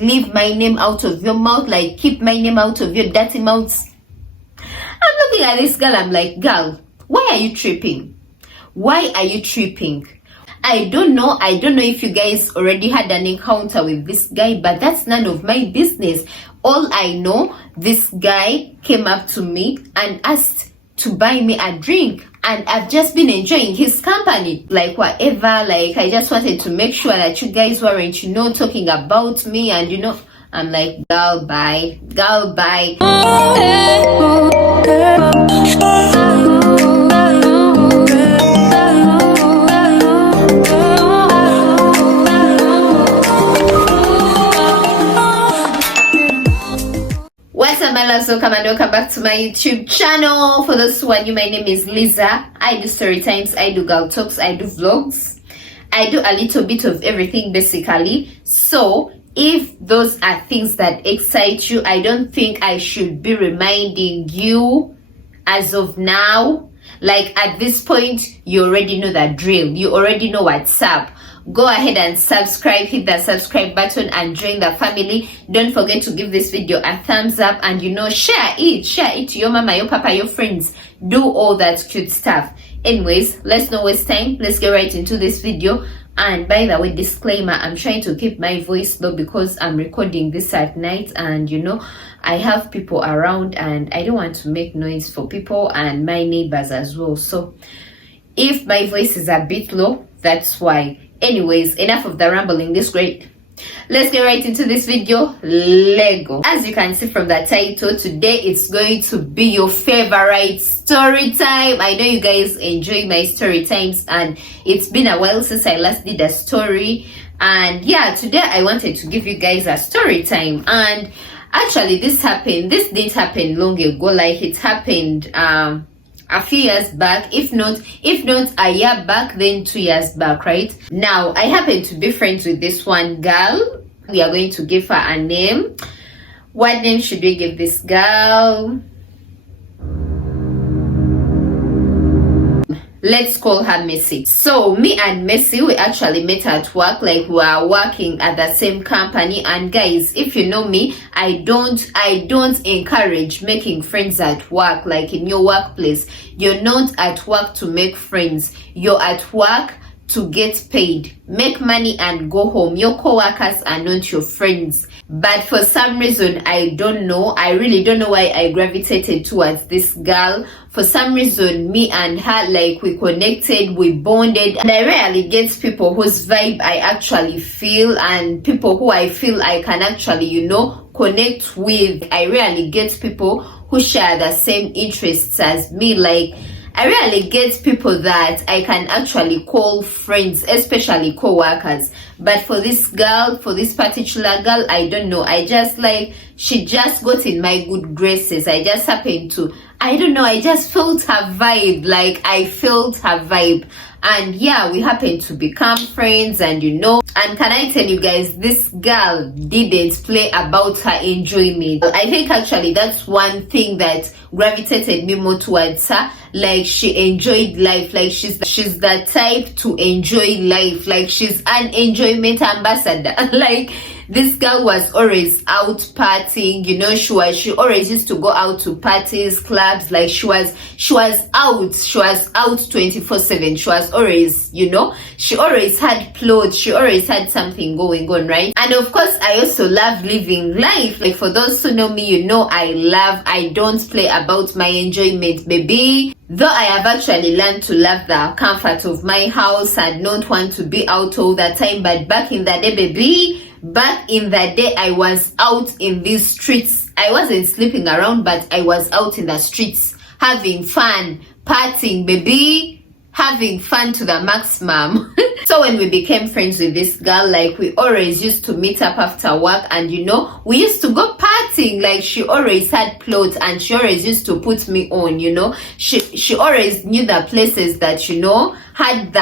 leave my name out of your mouth, like keep my name out of your dirty mouths. I'm looking at this girl, I'm like, girl, why are you tripping? Why are you tripping? I don't know if you guys already had an encounter with this guy, but that's none of my business. All I know, this guy came up to me and asked to buy me a drink, and I've just been enjoying his company, like whatever. Like, I just wanted to make sure that you guys weren't, talking about me, and I'm like, girl, bye, girl, bye. What's up, my loves? Welcome back to my YouTube channel. For those who are new, my name is Lisa. I do story times, I do girl talks, I do vlogs, I do a little bit of everything basically. So if those are things that excite you, I don't think I should be reminding you as of now. Like, at this point, you already know the drill, you already know what's up. Go ahead and subscribe, hit the subscribe button and join the family. Don't forget to give this video a thumbs up, and share it to your mama, your papa, your friends. Do all that cute stuff. Anyways, let's not waste time, let's get right into this video. And by the way, disclaimer, I'm trying to keep my voice low because I'm recording this at night, and I have people around and I don't want to make noise for people and my neighbors as well. So if my voice is a bit low, that's why. Anyways, enough of the rambling. This great. Let's get right into this video. Lego. As you can see from the title, today it's going to be your favorite story time. I know you guys enjoy my story times, and it's been a while since I last did a story. And yeah, today I wanted to give you guys a story time. And actually, this didn't happen long ago. Like, it happened a few years back, if not a year back, then 2 years back. Right now, I happen to be friends with this one girl. We are going to give her a name. What name should we give this girl? Let's call her Messi. So me and Messi, we actually met at work. Like, we are working at the same company. And guys, if you know me, I don't encourage making friends at work. Like, in your workplace, you're not at work to make friends, you're at work to get paid, make money and go home. Your co-workers are not your friends. But for some reason, I really don't know why I gravitated towards this girl. For some reason, me and her, like, we connected, we bonded. And I rarely get people whose vibe I actually feel, and people who I feel I can actually, connect with. I rarely get people who share the same interests as me. Like, I rarely get people that I can actually call friends, especially co-workers. But for this particular girl, I don't know. She just got in my good graces. I just happened to, I just felt her vibe. Like, I felt her vibe. And yeah, we happened to become friends, and and can I tell you guys, this girl didn't play about her enjoyment. I think actually that's one thing that gravitated me more towards her. Like, she enjoyed life. Like, she's the type to enjoy life. Like, she's an enjoyment ambassador. Like, this girl was always out partying, she always used to go out to parties, clubs. Like, she was out 24/7. She was always, she always had clothes, she always had something going on, right? And of course, I also love living life. Like, for those who know me, I don't play about my enjoyment, baby. Though I have actually learned to love the comfort of my house and not want to be out all the time. But back in the day, baby, I was out in these streets. I wasn't sleeping around, but I was out in the streets having fun, partying, baby, having fun to the maximum. So when we became friends with this girl, like, we always used to meet up after work, and we used to go partying. Like, she always had clothes, and she always used to put me on. She always knew the places that had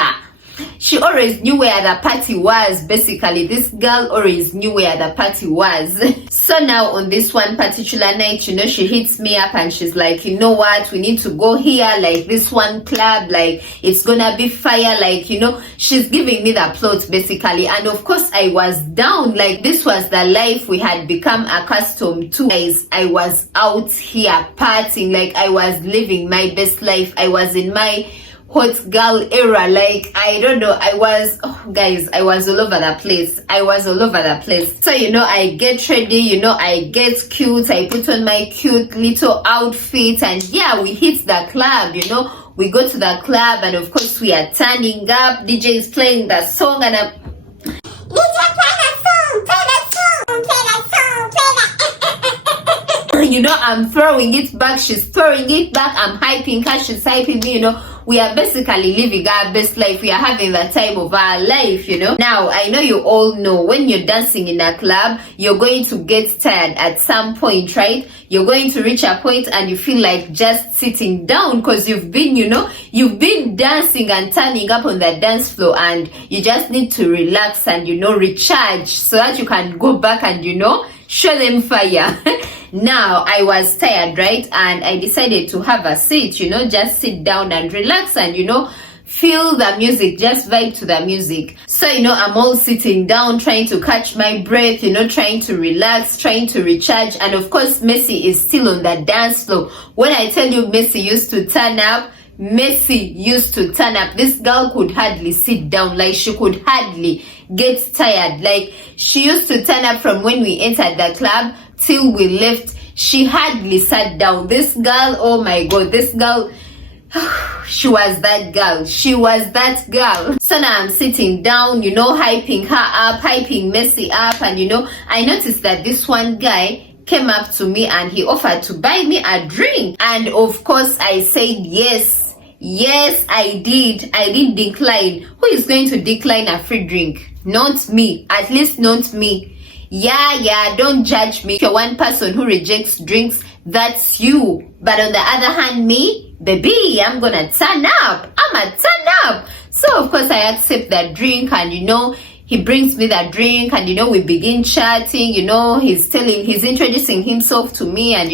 She always knew where the party was. Basically, this girl always knew where the party was. So now on this one particular night, she hits me up and she's like, you know what, we need to go here, like this one club, like it's gonna be fire, like, she's giving me the plot basically. And of course I was down, like this was the life we had become accustomed to. Guys, I was out here partying, like I was living my best life. I was in my hot girl era, like I don't know, guys, I was all over the place. So I get ready, I get cute, I put on my cute little outfit, and yeah, we hit the club. We go to the club, and of course we are turning up. DJ is playing the song, and I'm I'm throwing it back, she's throwing it back, I'm hyping her, she's hyping me. We are basically living our best life. We are having the time of our life. Now I know you all know, when you're dancing in a club, you're going to get tired at some point, right? You're going to reach a point and you feel like just sitting down, because you've been dancing and turning up on the dance floor, and you just need to relax and recharge, so that you can go back and show them fire. Now I was tired, right? And I decided to have a seat, just sit down and relax and feel the music, just vibe to the music. So I'm all sitting down, trying to catch my breath, trying to relax, trying to recharge. And of course Messi is still on the dance floor. When I tell you Messi used to turn up, this girl could hardly sit down, like she could hardly get tired. Like she used to turn up from when we entered the club till we left. She hardly sat down. This girl, oh my god, this girl, she was that girl. So now I'm sitting down, hyping her up, hyping Messi up, and I noticed that this one guy came up to me and he offered to buy me a drink, and of course I said yes. Yes, I did decline. Who is going to decline a free drink? Not me. At least not me. Yeah, don't judge me. If you're one person who rejects drinks, that's you. But on the other hand, me, baby, I'm gonna turn up. So of course I accept that drink, and he brings me that drink, and we begin chatting. He's introducing himself to me, and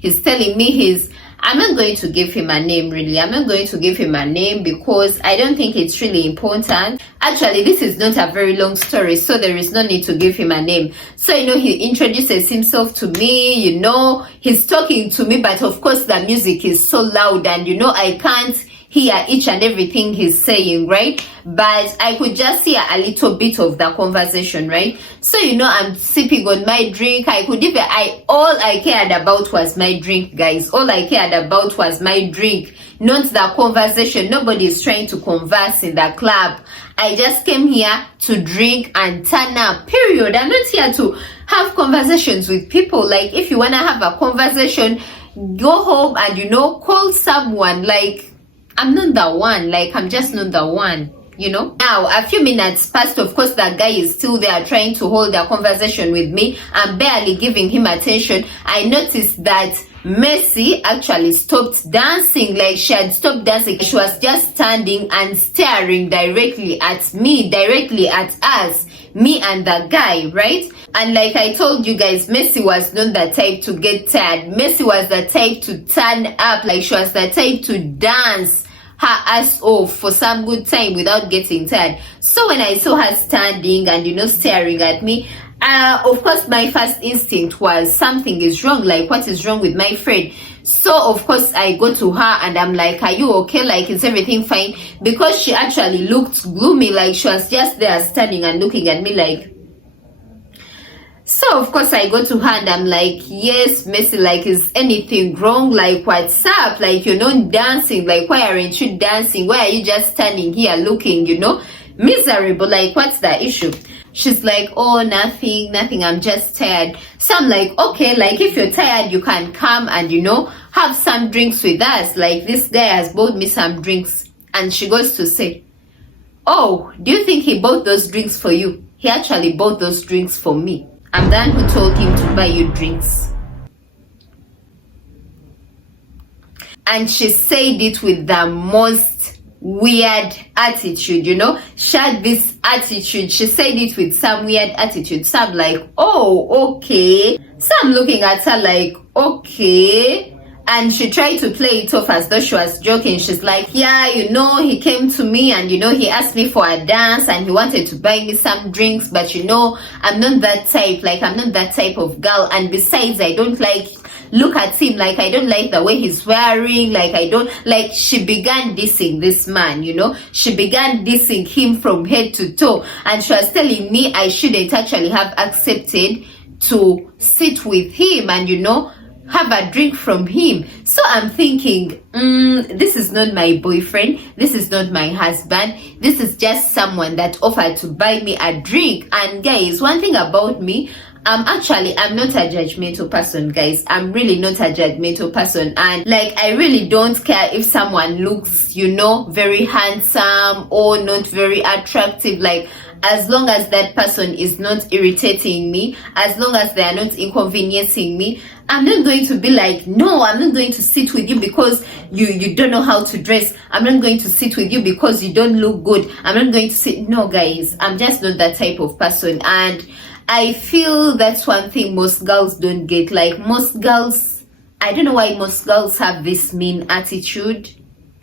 he's telling me I'm not going to give him a name, really. I'm not going to give him a name because I don't think it's really important. Actually, this is not a very long story, so there is no need to give him a name. So, he introduces himself to me, he's talking to me, but of course the music is so loud, and I can't hear each and everything he's saying, right? But I could just hear a little bit of the conversation, right? So I'm sipping on my drink. All I cared about was my drink, guys. All I cared about was my drink, not the conversation. Nobody is trying to converse in the club. I just came here to drink and turn up, period. I'm not here to have conversations with people. Like, if you want to have a conversation, go home and call someone. Like, I'm not the one. Like, I'm just not the one. Now a few minutes passed. Of course the guy is still there trying to hold a conversation with me. I'm barely giving him attention. I noticed that Messi actually stopped dancing. Like, she had stopped dancing. She was just standing and staring directly at me, directly at us, me and the guy, right? And like I told you guys, Messi was not the type to get tired. Messi was the type to turn up. Like, she was the type to dance her ass off for some good time without getting tired. So when I saw her standing and staring at me, of course my first instinct was something is wrong. Like, what is wrong with my friend? So of course I go to her and I'm like, are you okay? Like, is everything fine? Because she actually looked gloomy. Like, she was just there standing and looking at me like. So of course I go to her and I'm like, yes, Messi, like, is anything wrong? Like, what's up? Like, you're not dancing. Like, why aren't you dancing? Why are you just standing here looking, miserable? Like, what's the issue? She's like, oh, nothing, I'm just tired. So I'm like, okay, like, if you're tired, you can come and have some drinks with us. Like, this guy has bought me some drinks. And she goes to say, oh, do you think he bought those drinks for you? He actually bought those drinks for me. I'm the one who told him to buy you drinks. And she said it with the most weird attitude, you know. She had this attitude. She said it with some weird attitude. So I'm like, oh, okay. So I'm looking at her like, okay. And she tried to play it off as though she was joking. She's like, yeah, you know, he came to me and, you know, he asked me for a dance and he wanted to buy me some drinks. But, you know, I'm not that type. Like, I'm not that type of girl. And besides, I don't like, look at him. Like, I don't like the way he's wearing. Like, I don't, like, she began dissing this man, you know. She began dissing him from head to toe. And she was telling me I shouldn't actually have accepted to sit with him and, you know, have a drink from him. So I'm thinking, this is not my boyfriend, this is not my husband, this is just someone that offered to buy me a drink. And guys, one thing about me, I'm not a judgmental person, guys. I'm really not a judgmental person. And like, I really don't care if someone looks, you know, very handsome or not very attractive. Like, as long as that person is not irritating me, as long as they are not inconveniencing me, I'm not going to be like, no, I'm not going to sit with you because you don't know how to dress. I'm not going to sit with you because you don't look good. I'm not going to sit. No, guys, I'm just not that type of person. And I feel that's one thing most girls don't get. Like, most girls, I don't know why most girls have this mean attitude.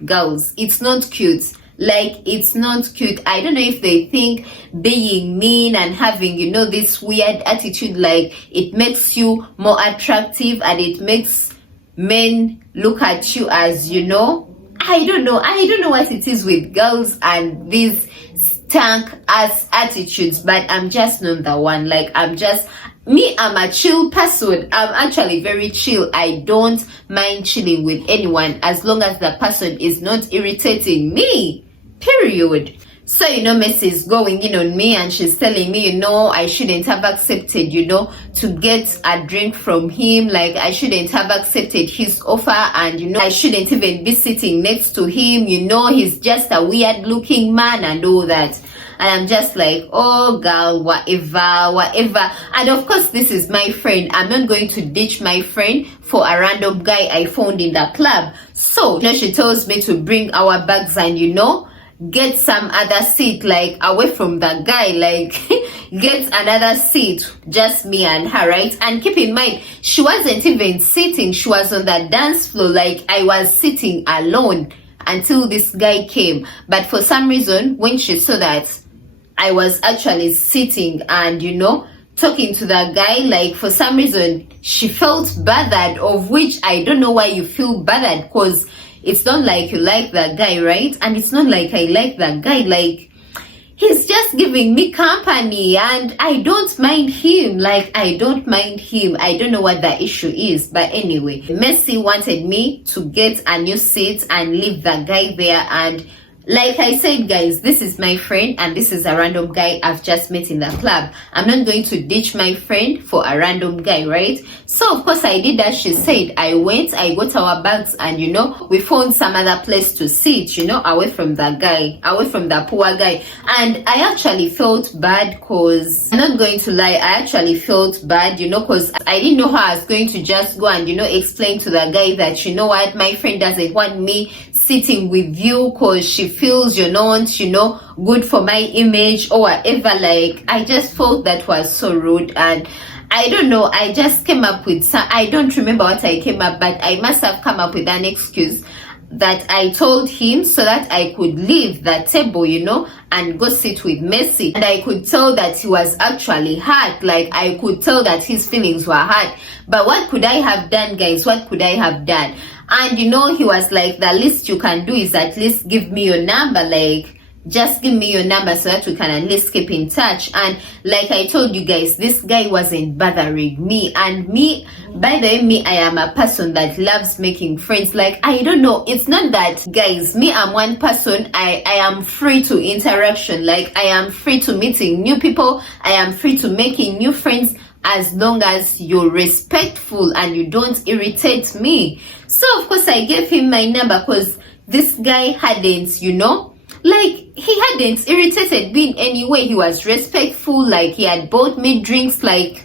Girls, it's not cute. Like, it's not cute. I don't know if they think being mean and having, you know, this weird attitude, like, it makes you more attractive and it makes men look at you as, you know, I don't know what it is with girls and these stank ass attitudes, but I'm just not the one. Like, I'm a chill person. I'm actually very chill. I don't mind chilling with anyone as long as the person is not irritating me. Period. So, you know, Messi is going in on me and she's telling me, you know, I shouldn't have accepted, you know, to get a drink from him. Like, I shouldn't have accepted his offer and, you know, I shouldn't even be sitting next to him. You know, he's just a weird looking man and all that. And I'm just like, oh girl, whatever. And of course, this is my friend. I'm not going to ditch my friend for a random guy I found in the club. So, you know, she tells me to bring our bags and, you know, get some other seat, like, away from the guy, like, get another seat, just me and her, right? And keep in mind, she wasn't even sitting, she was on the dance floor. Like, I was sitting alone until this guy came. But for some reason, when she saw that I was actually sitting and, you know, talking to the guy, like, for some reason she felt bothered, of which I don't know why you feel bothered, because it's not like you like that guy, right? And it's not like I like that guy. Like, he's just giving me company and I don't mind him. Like, I don't mind him. I don't know what the issue is. But anyway, Messi wanted me to get a new seat and leave the guy there. And like I said, guys, this is my friend and this is a random guy I've just met in the club. I'm not going to ditch my friend for a random guy, right? So of course I did as she said. I got our bags and, you know, we found some other place to sit, you know, away from the guy, away from the poor guy. And I actually felt bad, because I'm not going to lie, I actually felt bad, you know, because I didn't know how I was going to just go and, you know, explain to the guy that, you know what, my friend doesn't want me sitting with you because she feels you're not, you know, good for my image or whatever. Like, I just felt that was so rude. And I don't know, I just came up with some, I don't remember what I came up, but I must have come up with an excuse that I told him so that I could leave the table, you know, and go sit with Messi. And I could tell that he was actually hurt. Like, I could tell that his feelings were hurt. But what could I have done, guys? What could I have done? And, you know, he was like, the least you can do is at least give me your number. Like, just give me your number so that we can at least keep in touch. And like I told you guys, this guy wasn't bothering me. And me, by the way, me, I am a person that loves making friends. Like, I don't know, it's not that, guys, me, I'm one person, I am free to interaction. Like, I am free to meeting new people, I am free to making new friends, as long as you're respectful and you don't irritate me. So of course I gave him my number, because this guy hadn't, you know, like, he hadn't irritated me in any way. He was respectful, like, he had bought me drinks. Like,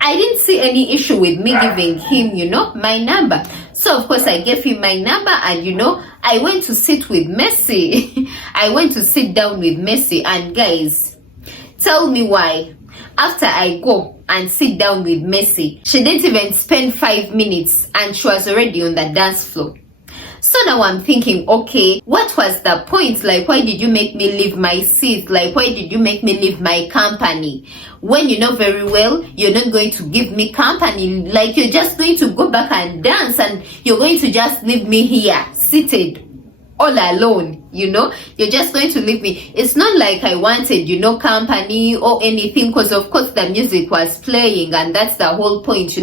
I didn't see any issue with me giving him, my number. So of course I gave him my number, and I went to sit with Messi. I went to sit down with Messi, and guys, tell me why. After I go and sit down with Messi, she didn't even spend 5 minutes and she was already on the dance floor. So now I'm thinking, okay, what was the point? Like, why did you make me leave my seat? Like, why did you make me leave my company? When you know very well you're not going to give me company, like you're just going to go back and dance, and you're going to just leave me here seated all alone, you're just going to leave me. It's not like I wanted, company or anything, because of course the music was playing, and that's the whole point,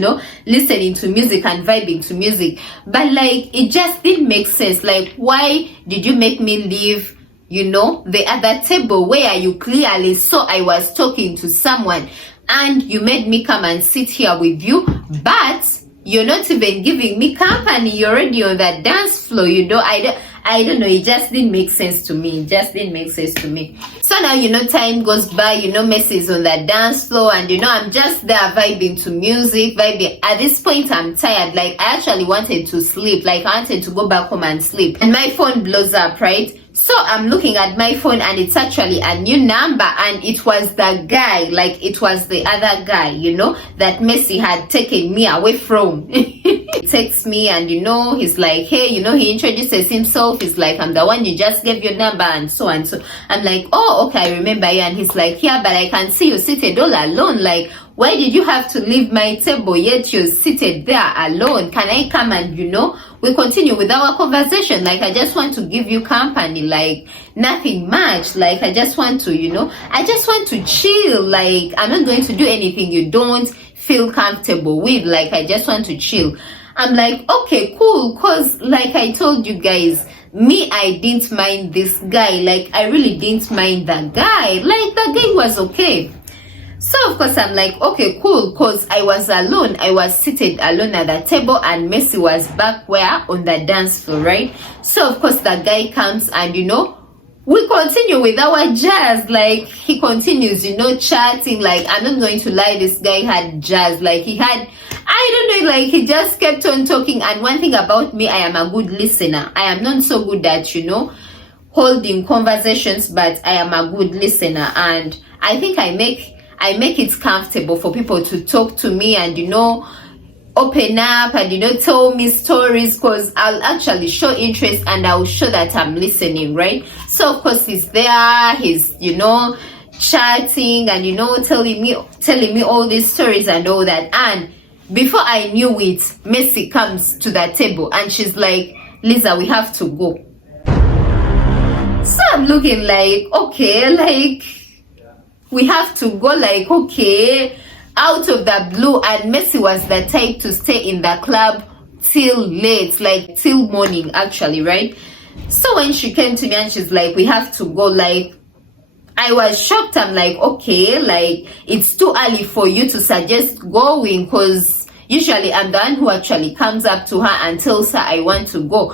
listening to music and vibing to music. But like, it just didn't make sense. Like, why did you make me leave, the other table where you clearly saw I was talking to someone, and you made me come and sit here with you, but you're not even giving me company. You're already on that dance floor, I don't know, it just didn't make sense to me. It just didn't make sense to me. So now, time goes by, Messi is on the dance floor, and I'm just there vibing to music, vibing. At this point, I'm tired. Like, I actually wanted to sleep. Like, I wanted to go back home and sleep. And my phone blows up, right? So I'm looking at my phone, and it's actually a new number, and it was the guy, like it was the other guy, that Messi had taken me away from. He texts me, and he's like, hey, he introduces himself. He's like, I'm the one you just gave your number, and so and so. I'm like, oh, okay, I remember you. And he's like, yeah, but I can see you seated all alone. Like, why did you have to leave my table yet you're seated there alone? Can I come and we continue with our conversation? Like, I just want to give you company, like nothing much. Like, I just want to I just want to chill. Like, I'm not going to do anything you don't feel comfortable with. Like, I just want to chill. I'm like, okay, cool, because like I told you guys, me, I didn't mind this guy. Like, I really didn't mind that guy. Like, the guy was okay. So of course I'm like, okay, cool, because I was alone. I was seated alone at the table, and Messi was back where on the dance floor, right? So of course the guy comes, and we continue with our jazz. Like, he continues, chatting. Like, I'm not going to lie, this guy had jazz. Like, he had, I don't know, like, he just kept on talking. And one thing about me, I am a good listener. I am not so good at holding conversations, but I am a good listener, and I think I make it comfortable for people to talk to me and open up and tell me stories, because I'll actually show interest and I'll show that I'm listening, right? So of course he's there, he's chatting and telling me all these stories and all that. And before I knew it, Messi comes to the table and she's like, Lisa, we have to go. So I'm looking like, okay, like, we have to go, like, okay, out of the blue. And Messi was the type to stay in the club till late, like till morning actually, right? So when she came to me and she's like, we have to go, like, I was shocked. I'm like, okay, like, it's too early for you to suggest going, because usually I'm the one who actually comes up to her and tells her I want to go.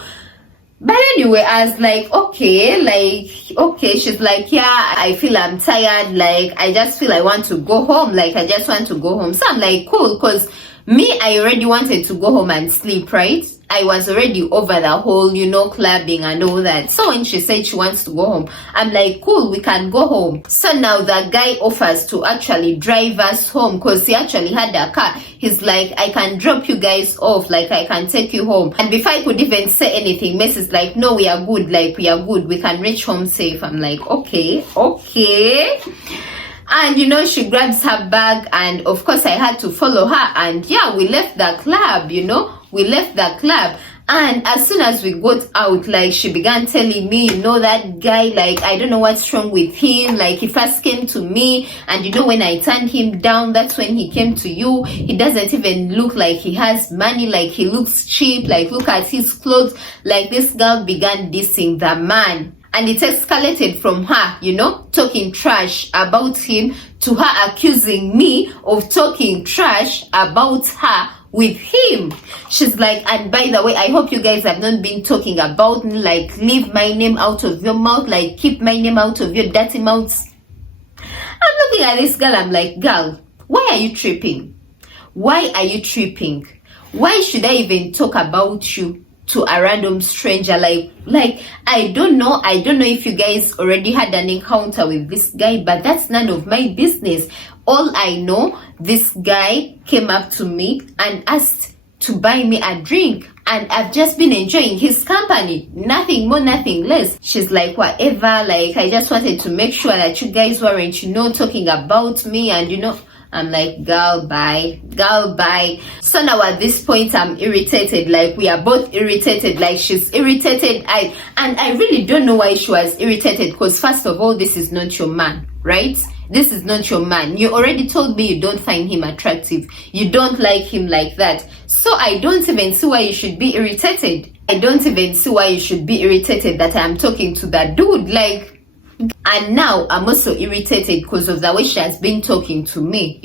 But anyway, I was like, okay, she's like, yeah, I feel I'm tired, like, I just feel I want to go home, like, I just want to go home. So I'm like, cool, because me, I already wanted to go home and sleep, right? I was already over the whole, clubbing and all that. So when she said she wants to go home, I'm like, cool, we can go home. So now the guy offers to actually drive us home, because he actually had a car. He's like, I can drop you guys off, like, I can take you home. And before I could even say anything, Messi's like, no, we are good, like, we are good, we can reach home safe. I'm like, okay. And she grabs her bag, and of course I had to follow her, and yeah, we left the club. We left the club. And as soon as we got out, like, she began telling me, that guy, like, I don't know what's wrong with him. Like, he first came to me, and when I turned him down, that's when he came to you. He doesn't even look like he has money. Like, he looks cheap. Like, look at his clothes. Like, this girl began dissing the man. And it escalated from her, talking trash about him, to her accusing me of talking trash about her with him. She's like, and by the way, I hope you guys have not been talking about me, like, leave my name out of your mouth, like, keep my name out of your dirty mouths. I'm looking at this girl, I'm like, girl, why are you tripping? Why are you tripping? Why should I even talk about you to a random stranger? Like I don't know if you guys already had an encounter with this guy, but that's none of my business. All I know, this guy came up to me and asked to buy me a drink, and I've just been enjoying his company, nothing more, nothing less. She's like, whatever, like I just wanted to make sure that you guys weren't, talking about me. And I'm like, girl, bye. So now at this point, I'm irritated. Like, we are both irritated. Like, she's irritated. I really don't know why she was irritated, because first of all, this is not your man, right? This is not your man. You already told me you don't find him attractive. You don't like him like that. So I don't even see why you should be irritated. I don't even see why you should be irritated that I'm talking to that dude. Like, and now I'm also irritated because of the way she has been talking to me,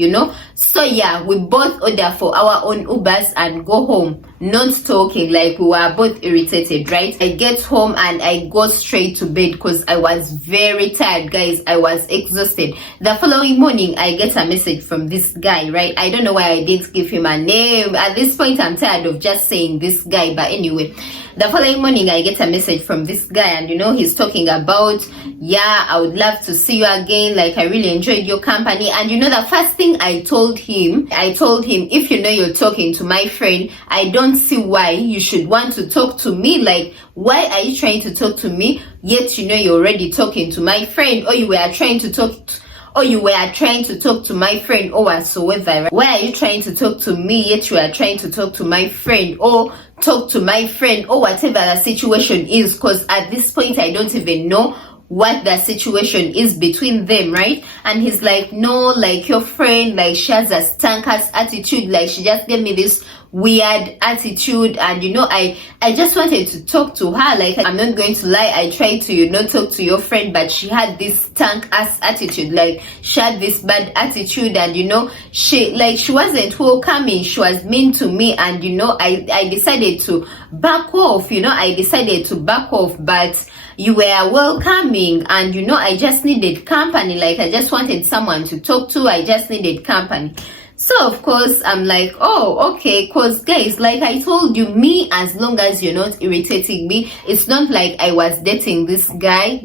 So yeah, we both order for our own Ubers and go home, not talking. Like, we were both irritated, right? I get home and I go straight to bed because I was very tired, guys. I was exhausted. The following morning, I get a message from this guy, right? I don't know why I didn't give him a name. At this point, I'm tired of just saying this guy. But anyway, the following morning, I get a message from this guy, and he's talking about, yeah, I would love to see you again. Like, I really enjoyed your company. And the first thing I told him, if you're talking to my friend, I don't see why you should want to talk to me. Like, why are you trying to talk to me? Yet you're already talking to my friend, or you were trying to talk to my friend or whatsoever. Why are you trying to talk to me yet you are trying to talk to my friend, or talk to my friend, or whatever the situation is? Because at this point, I don't even know what the situation is between them, right? And he's like, no, like, your friend, like, she has a stank-ass attitude. Like, she just gave me this weird attitude. And I just wanted to talk to her. Like, I'm not going to lie, I tried to talk to your friend, but she had this stank-ass attitude. Like, she had this bad attitude, and she wasn't welcoming. She was mean to me, and I decided to back off. But you were welcoming, and I just needed company. Like, I just wanted someone to talk to. I just needed company. So of course I'm like, oh, okay, because guys, like I told you, me, as long as you're not irritating me, it's not like I was dating this guy.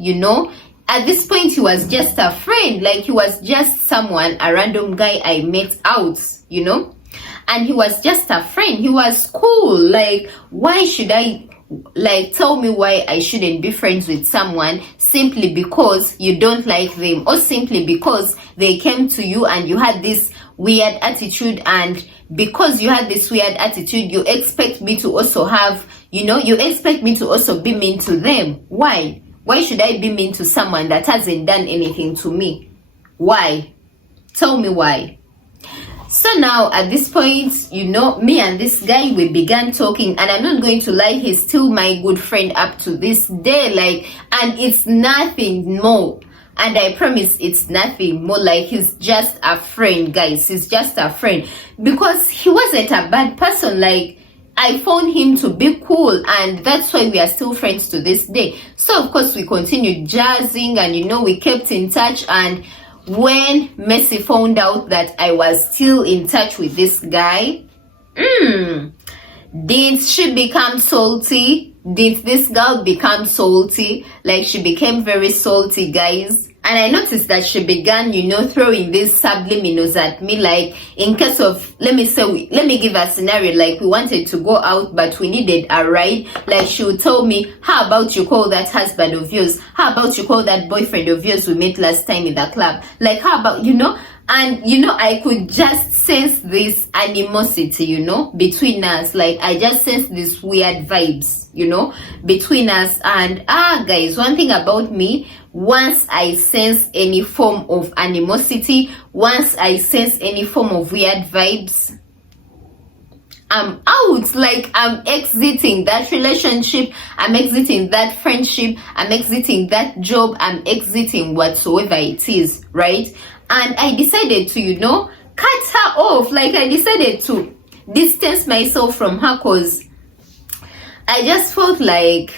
At this point, he was just a friend. Like, he was just someone, a random guy I met out, and he was just a friend. He was cool. Like, why should I, like, tell me why I shouldn't be friends with someone simply because you don't like them, or simply because they came to you and you had this weird attitude, and because you had this weird attitude, you expect me to also have, you expect me to also be mean to them. Why should I be mean to someone that hasn't done anything to me? Why? Tell me why. So now at this point, me and this guy, we began talking, and I'm not going to lie, he's still my good friend up to this day. Like, and it's nothing more. And I promise it's nothing more. Like, he's just a friend, guys. He's just a friend, because he wasn't a bad person. Like, I found him to be cool, and that's why we are still friends to this day. So of course we continued jazzing, and we kept in touch. And when Mercy found out that I was still in touch with this guy, did she become salty? Did this girl become salty? Like, she became very salty, guys. And I noticed that she began, throwing these subliminals at me. Like, in case of, let me give a scenario. Like, we wanted to go out, but we needed a ride. Like, she would tell me, how about you call that husband of yours? How about you call that boyfriend of yours we met last time in the club? Like, how about, and I could just sense this animosity, between us. Like, I just sense these weird vibes, between us. And guys, one thing about me, once I sense any form of animosity, once I sense any form of weird vibes, I'm out. Like, I'm exiting that relationship, I'm exiting that friendship, I'm exiting that job, I'm exiting whatsoever it is, right? And I decided to, cut her off. Like, I decided to distance myself from her, because I just felt like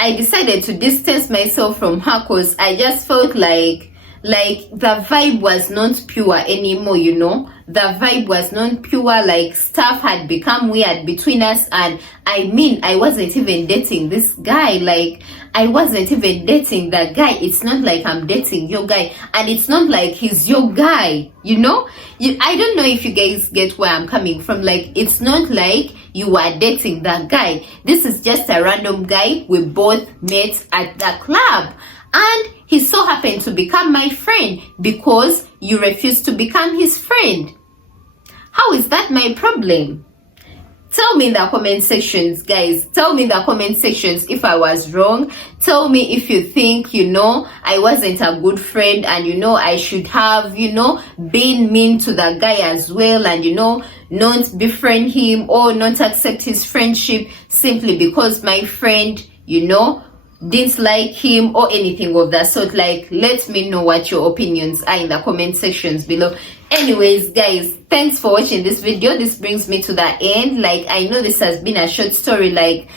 I decided to distance myself from her, because I just felt like the vibe was not pure anymore, the vibe was not pure, like stuff had become weird between us. And I mean, I wasn't even dating this guy. Like, I wasn't even dating that guy. It's not like I'm dating your guy, and it's not like he's your guy, you know. I don't know if you guys get where I'm coming from. Like, it's not like you are dating that guy. This is just a random guy we both met at the club, and he so happened to become my friend because you refused to become his friend. How is that my problem? Tell me in the comment sections, guys. Tell me in the comment sections if I was wrong. Tell me if you think, you know, I wasn't a good friend, and, you know, I should have, you know, been mean to the guy as well, and, you know, not befriend him or not accept his friendship simply because my friend, you know, didn't like him or anything of that sort. Like, let me know what your opinions are in the comment sections below. Anyways, guys, thanks for watching this video. This brings me to the end. Like, I know this has been a short story. Like,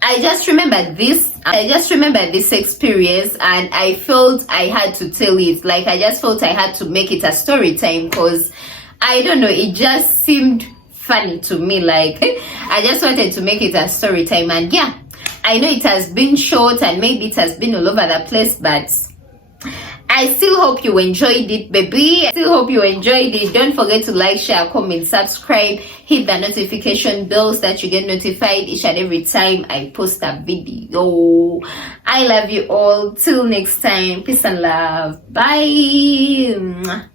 I just remember this experience, and I felt I had to tell it. Like, I just felt I had to make it a story time, because I don't know, it just seemed funny to me. Like, I just wanted to make it a story time. And yeah, I know it has been short and maybe it has been all over the place, but I still hope you enjoyed it, baby. I still hope you enjoyed it. Don't forget to like, share, comment, subscribe, hit the notification bell so that you get notified each and every time I post a video. I love you all. Till next time, peace and love. Bye.